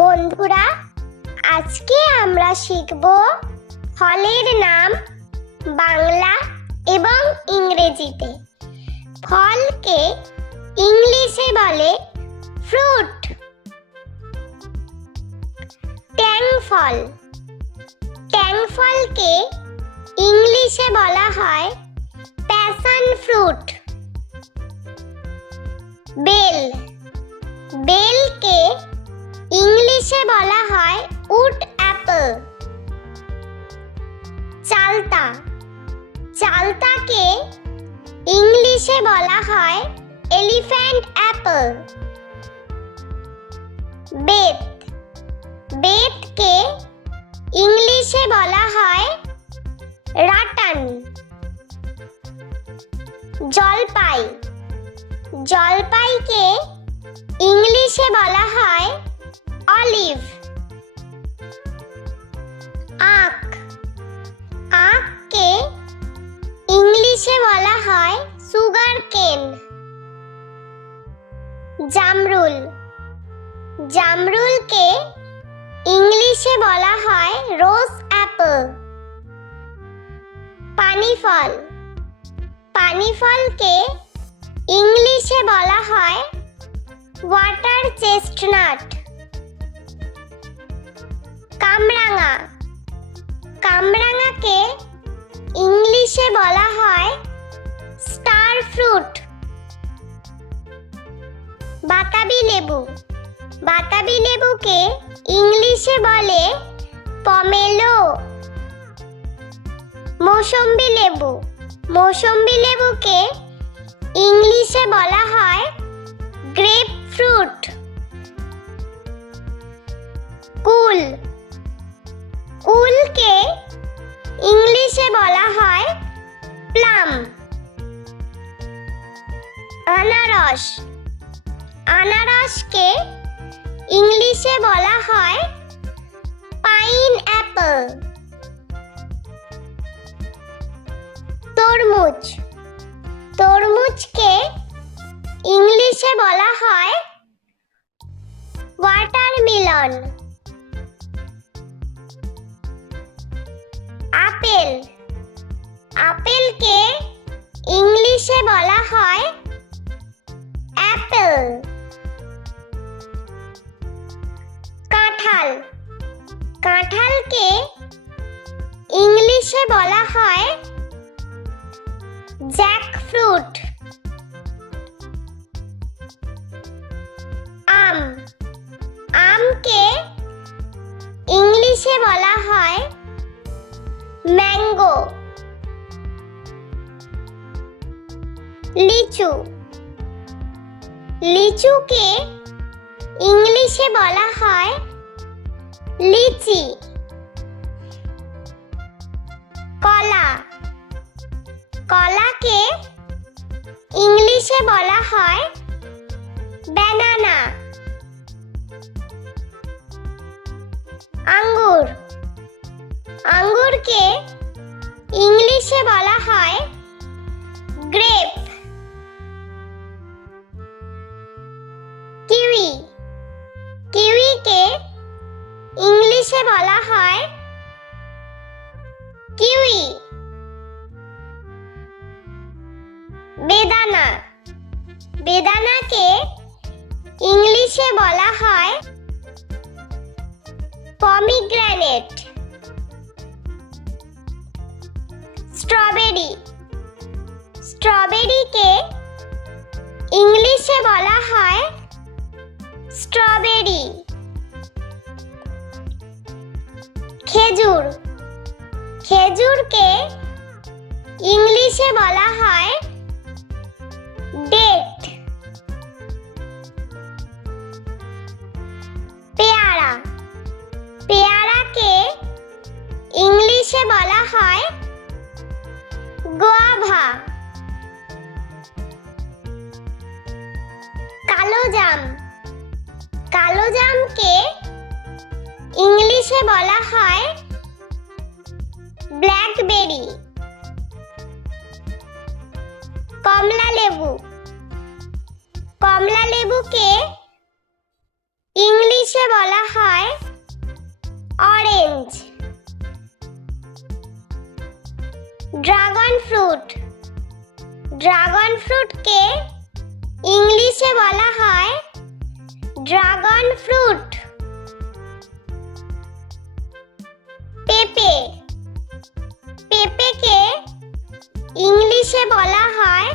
বন্ধুরা, আজকে আমরা শিখব ফলের নাম বাংলা এবং ইংরেজিতে। ফলকে ইংলিশে বলে ফ্রুট। ট্যাং ফল, ট্যাং ফলকে ইংলিশে বলা হয় প্যাশন ফ্রুট। বেল, বেলকে ইংলিশে বলা হয় উড অ্যাপল। চালতা, চালতাকে ইংলিশে বলা হয় এলিফ্যান্ট অ্যাপল। বেত, বেতকে ইংলিশে বলা হয় রাটান। জলপাই, জলপাইকে ইংলিশে বলা হয় অলিভ। আখ, আখকে ইংলিশে বলা হয় সুগার কেন। জামরুল, জামরুলকে ইংলিশে বলা হয় রোজ অ্যাপল। পানি ফল, পানি ফলকে ইংলিশে বলা হয় ওয়াটার চেস্টনাট। কামরাঙা, কামরাঙাকে ইংলিশে বলা হয় স্টার ফ্রুট। বাতাবি লেবু, বাতাবি লেবুকে ইংলিশে বলে পমেলো। মৌসম্বি লেবু, মৌসম্বি লেবুকে ইংলিশে বলা হয় গ্রেপ ফ্রুট। কুল, কুলকে ইংলিশে বলা হয় প্লাম। আনারস, আনারসকে ইংলিশে বলা হয় পাইন অ্যাপল। তরমুজ, তরমুজকে ইংলিশে বলা হয় ওয়াটারমেলন। আপেল, আপেলকে ইংলিশে বলা হয় অ্যাপেল। কাঁঠাল, কাঁঠালকে ইংলিশে বলা হয় জ্যাকফ্রুট। আম, আমকে ইংলিশে বলা হয় ম্যাঙ্গো। লিচু, লিচুকে ইংলিশে বলা হয় লিচি। কলা, কলাকে ইংলিশে বলা হয় ব্যানানা। আঙ্গুর, আঙ্গুরকে ইংলিশে বলা হয় গ্রেপ। কিউই, কিউইকে ইংলিশে বলা হয় কিউই। বেদানা, বেদানাকে ইংলিশে বলা হয় পমিগ্রেনেট। স্ট্রবেরি, স্ট্রবেরিকে ইংলিশে বলা হয় স্ট্রবেরি। খেজুর, খেজুরকে ইংলিশে বলা হয় ডেট। পেয়ারা, পেয়ারাকে ইংলিশে বলা হয় গোয়াভা। কালোজাম, কালোজামকে ইংলিশে বলা হয় ব্ল্যাকবেরি। কমলা লেবু, কমলা লেবুকে ইংলিশে বলা হয় অরেঞ্জ। ড্রাগন ফ্রুট, ড্রাগন ফ্রুটকে ইংলিশে বলা হয় ড্রাগন ফ্রুট। পেঁপে, পেঁপেকে ইংলিশে বলা হয়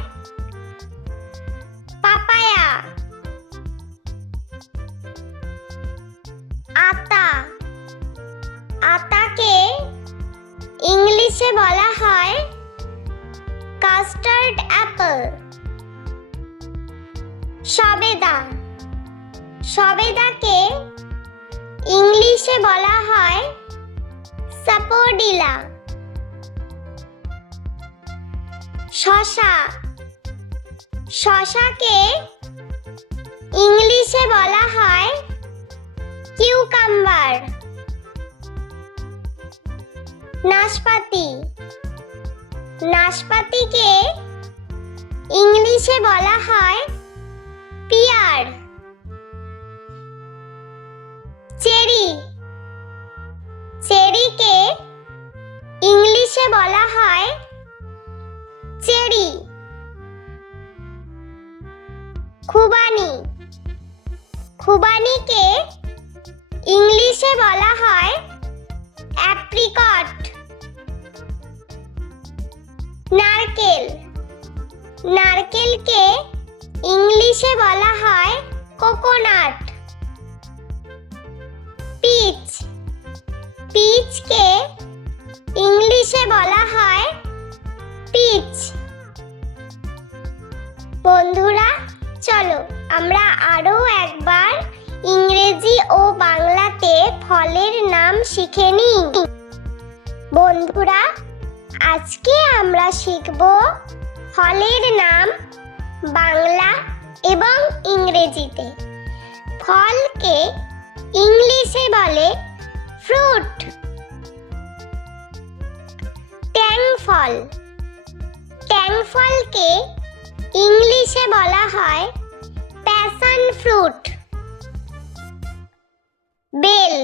পাপায়া। আতা, আতাকে ইংলিশে বলা হয় কাস্টার্ড অ্যাপল। সবেদা, সবেদাকে ইংলিশে বলা হয় সাপোডিলা। শসা, শসাকে ইংলিশে বলা হয় কিউকাম্বার। নাশপাতি, নাশপাতিকে ইংলিশে বলা হয় পিয়ার। চেরি, চেরিকে ইংলিশে বলা হয় চেরি। খুবানি, খুবানিকে ইংলিশে বলা হয় অ্যাপ্রিকট। নারকেল, নারকেলকে ইংলিশে বলা হয় কোকোনাট। পিচ, পিচকে ইংলিশে বলা হয় পিচ। বন্ধুরা, চলো আমরা আরো একবার ইংরেজি ও বাংলাতে ফলের নাম শিখে নিই। বন্ধুরা, আজকে আমরা শিখব ফলের নাম বাংলা এবং ইংরেজিতে। ফলকে ইংলিশে বলে ফ্রুট। ট্যাং ফল, ট্যাং ফলকে ইংলিশে বলা হয় প্যাশন ফ্রুট। বেল,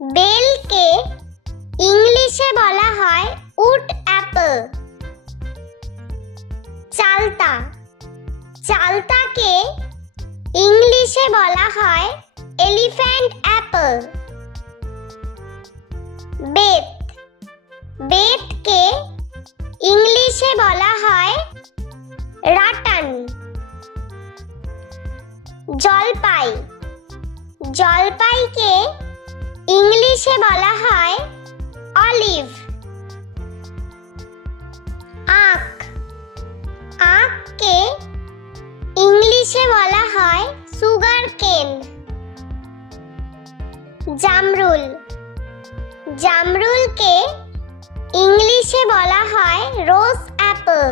বেলকে ইংলিশে বলা হয় উড অ্যাপল। চালতা, চালতাকে ইংলিশে বলা হয় এলিফ্যান্ট অ্যাপল। বেত, বেতকে ইংলিশে বলা হয় রাটান। জলপাই, জলপাইকে ইংলিশে বলা হয় অলিভ। আখ, আখকে ইংলিশে বলা হয় সুগার কেন। জামরুল, জামরুলকে ইংলিশে বলা হয় রোজ অ্যাপল।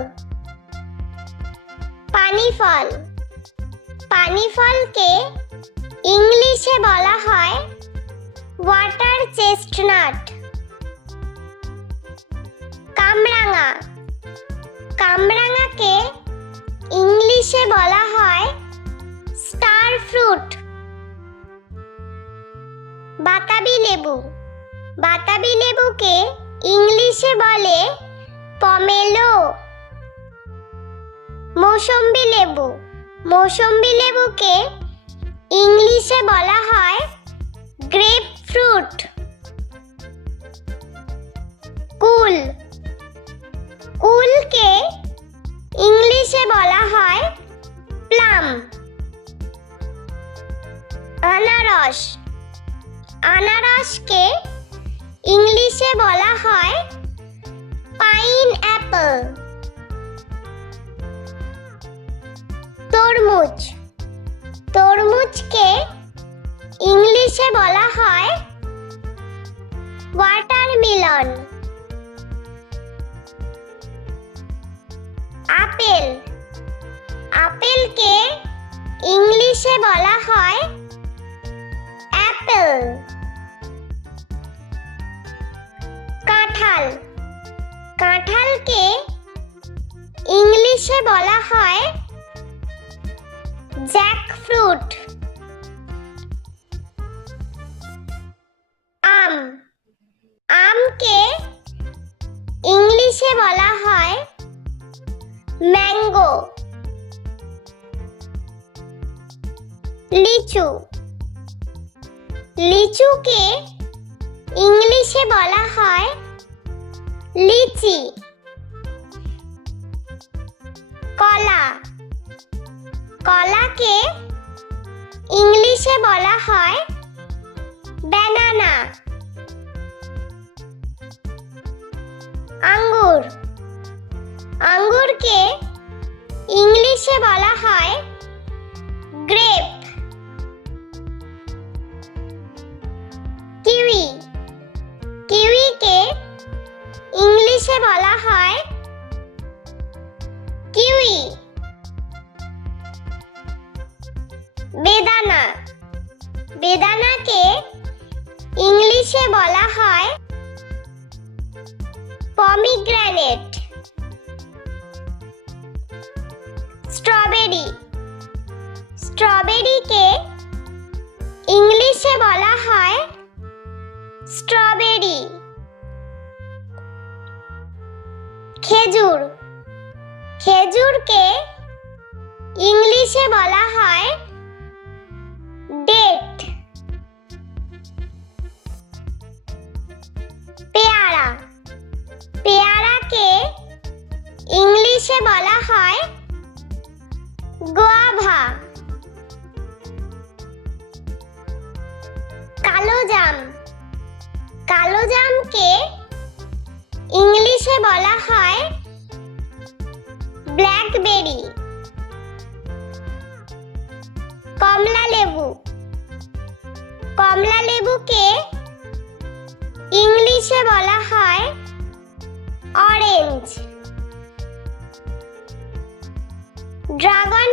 পানি ফল, পানি ফলকে ইংলিশে বলা হয় ওয়াটার চেস্টনাট। কামরাঙা, কামরাঙাকে ইংলিশে বলা হয় স্টার ফ্রুট। বাতাবি লেবু, বাতাবি লেবুকে ইংলিশে বলে পমেলো। মৌসম্বি লেবু, মৌসম্বি লেবুকে ইংলিশে বলা হয় গ্রেপ ফ্রুট। কুল, কুলকে ইংলিশে বলা হয় প্লাম। আনারস, আনারসকে ইংলিশে বলা হয় পাইন অ্যাপল। তরমুজ, তরমুজকে ইংলিশে বলা হয় ওয়াটারমেলন। আপেল, আপেলকে ইংলিশে বলা হয় অ্যাপেল। কাঁঠাল, কাঁঠালকে ইংলিশে বলা হয় জ্যাকফ্রুট। লিচু লিচুকে ইংলিশে বলা হয় লিচি। কলা কলাকে ইংলিশে বলা হয় ব্যানানা। আঙ্গুর আঙ্গুরকে ইংলিশে বলা হয় গ্রেপ। কিউই কিউইকে ইংলিশে বলা হয় কিউই। বেদানা বেদানাকে ইংলিশে বলা হয় পমিগ্রেনেট। স্ট্রবেরি স্ট্রবেরিকে ইংলিশে বলা হয় স্ট্রবেরি। খেজুর খেজুরকে ইংলিশে বলা হয় ডেট। পেয়ারা পেয়ারাকে ইংলিশে বলা হয় গোয়াভা। কালোজাম কালোজামকে ইংলিশে বলা হয় ব্ল্যাকবেরি। কমলা লেবু কমলা লেবুকে ইংলিশে বলা হয় অরেঞ্জ। ড্রাগন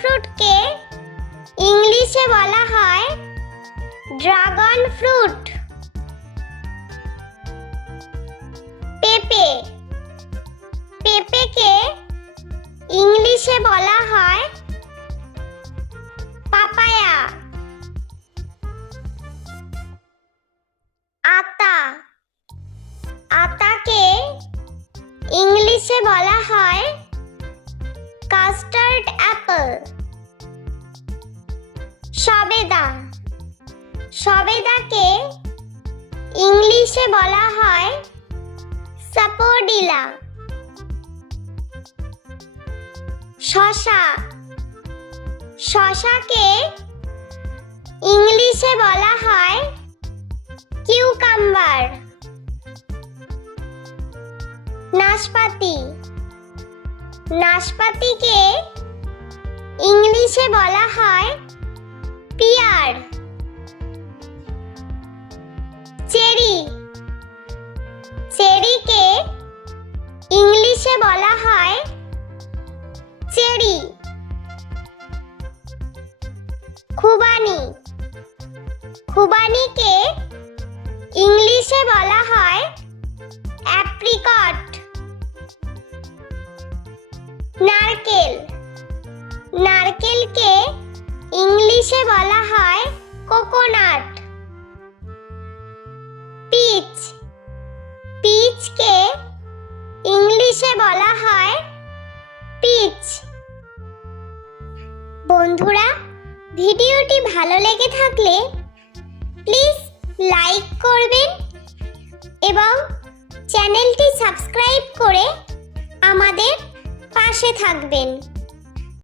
ফ্রুটকে ইংলিশে বলা হয় ড্রাগন ফ্রুট। পেঁপেকে ইংলিশে বলা হয় পাপায়া। আতাকে ইংলিশে বলা হয় কাস্টার্ড অ্যাপল। সবেদাকে ইংলিশে বলা হয় সাপোডিলা। শসাকে ইংলিশে বলা হয় কিউকাম্বার। নাশপাতিকে ইংলিশে বলা হয় পিয়ার। চেরিকে ইংলিশে বলা হয় চেরি। খুবানিকে ইংলিশে বলা হয় অ্যাপ্রিকট। নারকেলকে ইংলিশে বলা হয় কোকোনাট। পিচকে ইংলিশে বলা হয় পিচ। বন্ধুরা, ভিডিওটি ভালো লেগে থাকলে প্লিজ লাইক করবেন এবং চ্যানেলটি সাবস্ক্রাইব করে আমাদের পাশে থাকবেন।